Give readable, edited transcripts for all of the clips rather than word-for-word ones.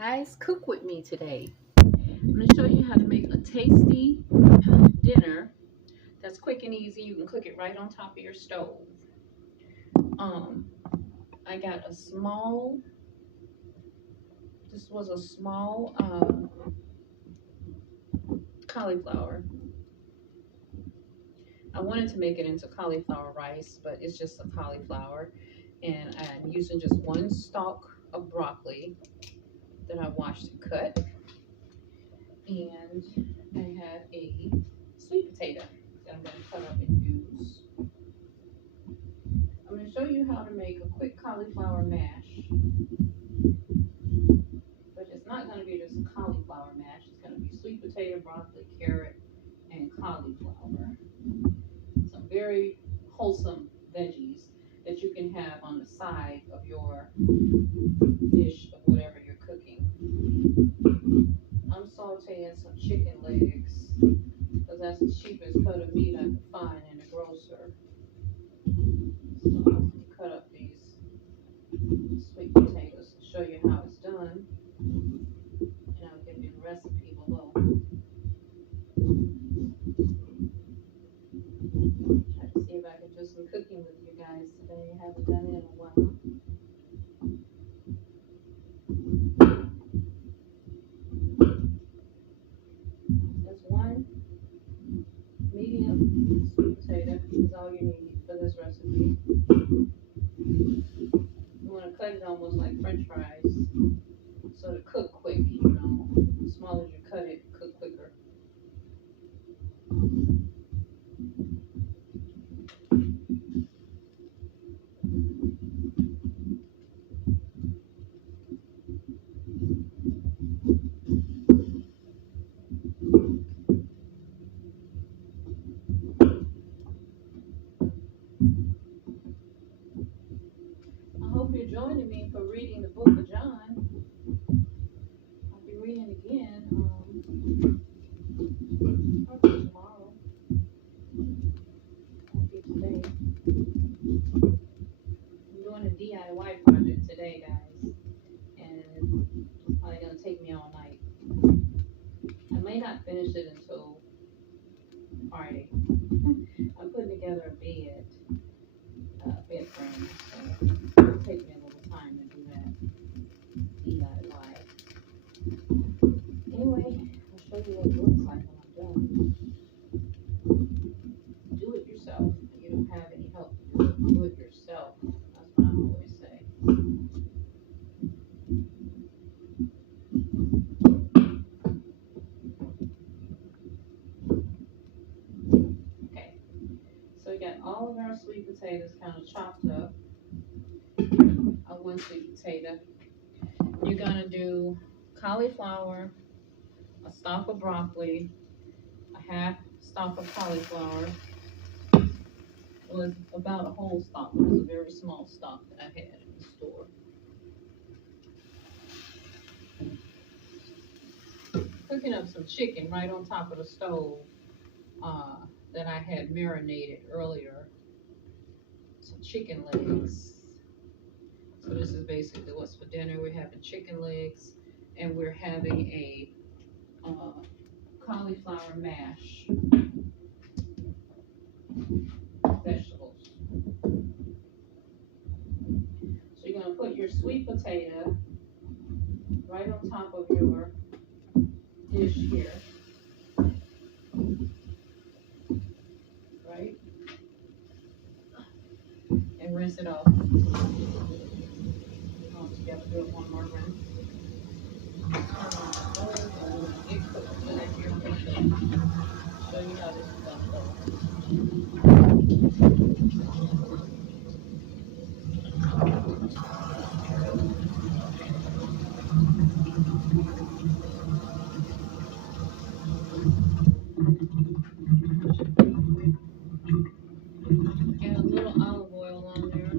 Guys, cook with me today. I'm going to show you how to make a tasty dinner that's quick and easy. You can cook it right on top of your stove. Um, I got a small, this was a small cauliflower. I wanted to make it into cauliflower rice, but it's just a cauliflower. And I'm using just one stalk of broccoli that I washed and cut. And I have a sweet potato that I'm going to cut up and use. I'm going to show you how to make a quick cauliflower mash, but it's not going to be just a cauliflower mash. It's going to be sweet potato, broccoli, carrot, and cauliflower. Some very wholesome veggies that you can have on the side of your dish of whatever you're cooking. I'm sauteing some chicken legs because that's the cheapest cut of meat I can find in the grocer. So I'll cut up these sweet potatoes to show you how it's done, and I'll give you the recipe below. Try to see if I can do some cooking with you guys today. I haven't done it in a while. That's one medium sweet potato is all you need for this recipe. You want to cut it almost like French fries, so to cook quick. The smaller you cut it, cook quicker. I hope you're joining me for reading the book of John. I'll be reading again probably tomorrow. Won't be today. I'm doing a DIY project today, guys, and it's probably going to take me all night. I may not finish it until Friday. I'm putting together a bed frame, so it'll take me a little time to do that DIY. Anyway, I'll show you what it looks like when I'm done. Do it yourself. You don't have any help to do it yourself. That's what I always say. Okay, so we got all of our sweet potatoes kind of chopped up. One sweet potato. You're gonna do cauliflower, a stalk of broccoli, a half stalk of cauliflower. It was about a whole stalk. It was a very small stalk that I had in the store. Cooking up some chicken right on top of the stove that I had marinated earlier. Some chicken legs. So this is basically what's for dinner. We're having chicken legs, and we're having a cauliflower mash. Vegetables. So you're going to put your sweet potato right on top of your dish here. Right? And rinse it off. All together, do it one more rinse. Get cooked so that you're patient. Show you how this is done though. Get a little olive oil on there.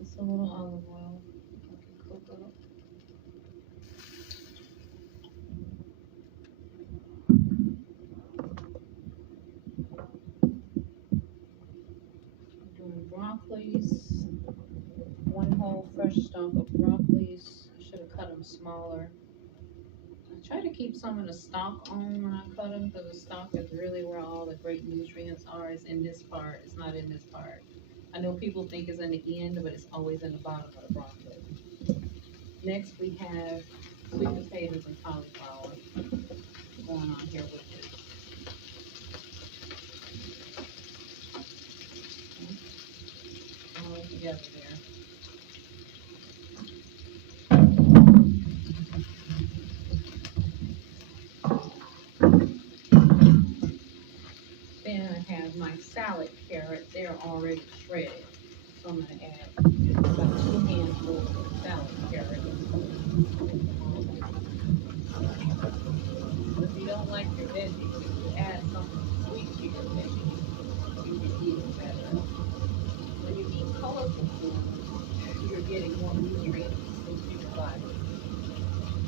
Just a little olive oil. I can cook up. Do doing broccolis. One whole fresh stalk of broccolis. I should have cut them smaller. I try to keep some of the stalk on when I cut them because the stalk is really where all the great nutrients are. It's in this part. It's not in this part. I know people think it's in the end, but it's always in the bottom of the broccoli. Next, we have sweet potatoes and cauliflower going on here with it. All together there. Then I have my salad carrots. They're already shredded. So I'm going to add about 2 handfuls of salad carrots. If you don't like your veggies, if you add something sweet to your veggies, you can eat it better. When you eat colorful food, you're getting more nutrients into your body.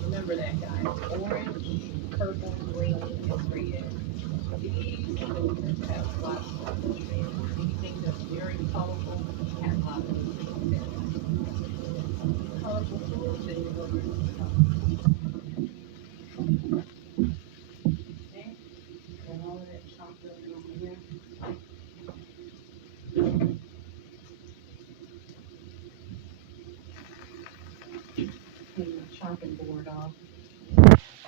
Remember that, guys. Orange, purple, green, and red. These foods have lots of nutrients. Anything that's very colorful has lots of nutrients. Colorful foods and your liver. Okay, got all of that chopped up over here. Take my chopping board off.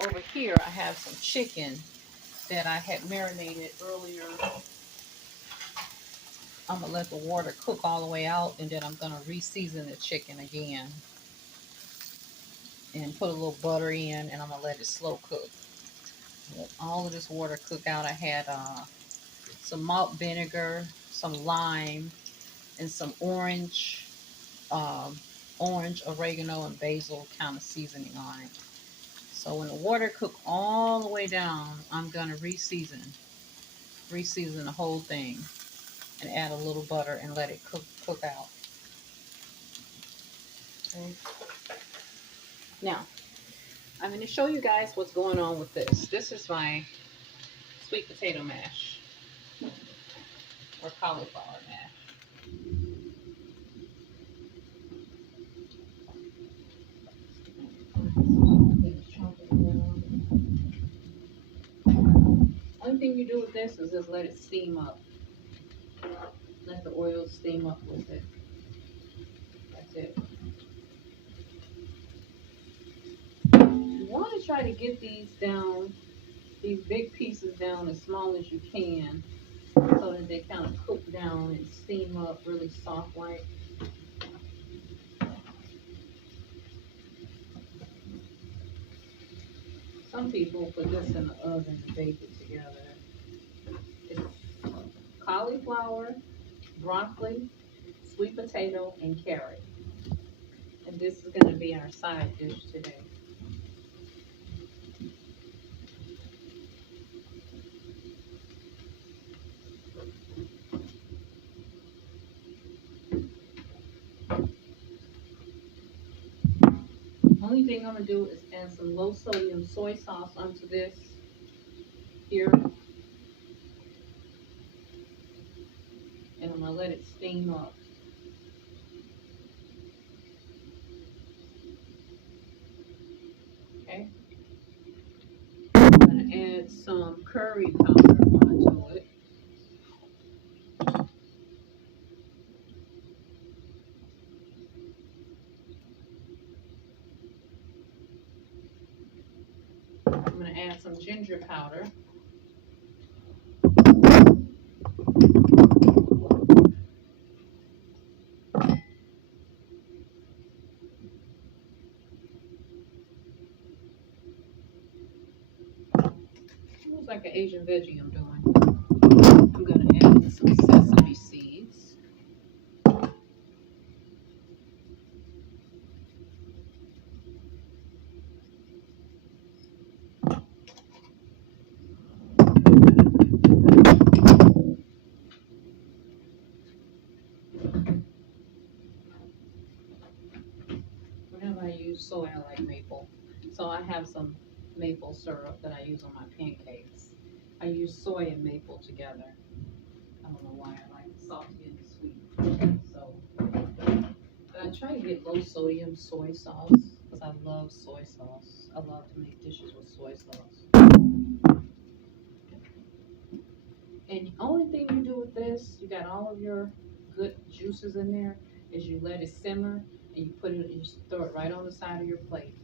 Over here, I have some chicken that I had marinated earlier. I'm gonna let the water cook all the way out, and then I'm gonna re-season the chicken again and put a little butter in, and I'm gonna let it slow cook. Let all of this water cook out. I had some malt vinegar, some lime, and some orange, oregano, and basil kind of seasoning on it. So when the water cook all the way down, I'm gonna re-season the whole thing, and add a little butter and let it cook out. Okay. Now, I'm going to show you guys what's going on with this. This is my sweet potato mash or cauliflower mash. Only thing you do with this is just let it steam up. Let the oil steam up with it. That's it. You want to try to get these big pieces down as small as you can, so that they kind of cook down and steam up really soft like. Some people put this in the oven and bake it together. It's cauliflower, broccoli, sweet potato, and carrot. And this is going to be our side dish today. Only thing I'm going to do is add some low sodium soy sauce onto this here. And I'm going to let it steam up. Okay. I'm going to add some curry powder onto it. I'm going to add some ginger powder. Looks like an Asian veggie I'm doing. I'm going to add in some sesame seeds. Whenever I use soy, I like maple. So I have some maple syrup that I use on my pancakes. I use soy and maple together. I don't know why I like salty and sweet. try to get low sodium soy sauce because I love soy sauce. I love to make dishes with soy sauce. And the only thing you do with this, you got all of your good juices in there, is you let it simmer and you put it, you just throw it right on the side of your plate.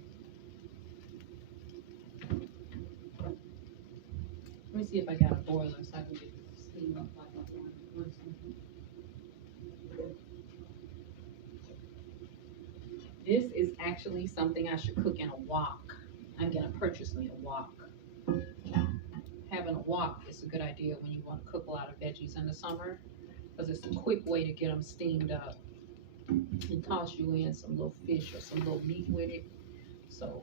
Let me see if I got a boiler so I can get the steam up like I want. One second. This is actually something I should cook in a wok. I'm gonna purchase me a wok. Having a wok is a good idea when you want to cook a lot of veggies in the summer because it's a quick way to get them steamed up and toss you in some little fish or some little meat with it. So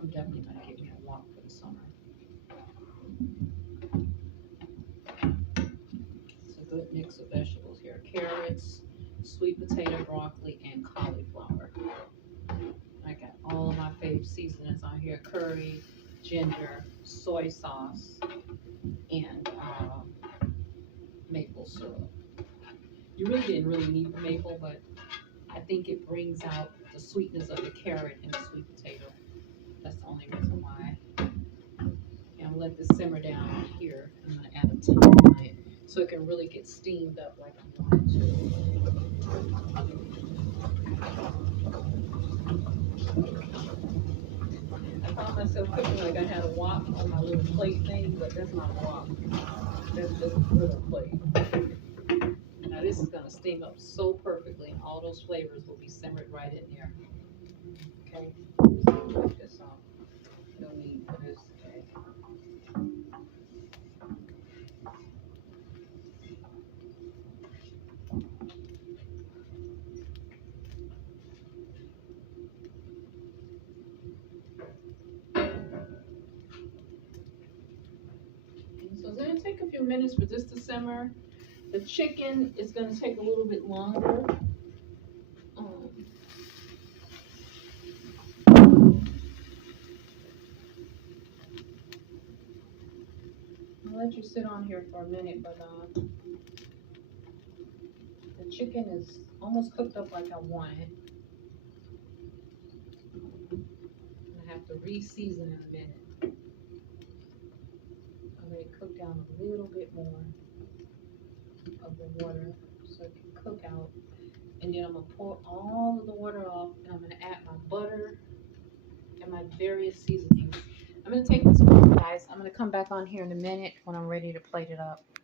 I'm definitely gonna get me a wok for the summer. It's a good mix of vegetables here: carrots, sweet potato, broccoli, and cauliflower. I got all of my favorite seasonings on here: curry, ginger, soy sauce, and maple syrup. You really didn't really need the maple, but I think it brings out the sweetness of the carrot and the sweet potato. That's the only reason why. And I'll let this simmer down here. I'm gonna add a top on it so it can really get steamed up like I want it to. I found myself cooking like I had a wok on my little plate thing, but that's not a wok. That's just a little plate. Now this is gonna steam up so perfectly, and all those flavors will be simmered right in there. Okay, take this off. No need for this. Okay. So it's gonna take a few minutes for this to simmer. The chicken is gonna take a little bit longer. I'll let you sit on here for a minute, but the chicken is almost cooked up like I want it. I have to re-season in a minute. I'll let it cook down a little bit more of the water so it can cook out. And then I'm gonna pour all of the water off, and I'm gonna add my butter and my various seasonings. I'm gonna take this off, guys. I'm gonna come back on here in a minute when I'm ready to plate it up.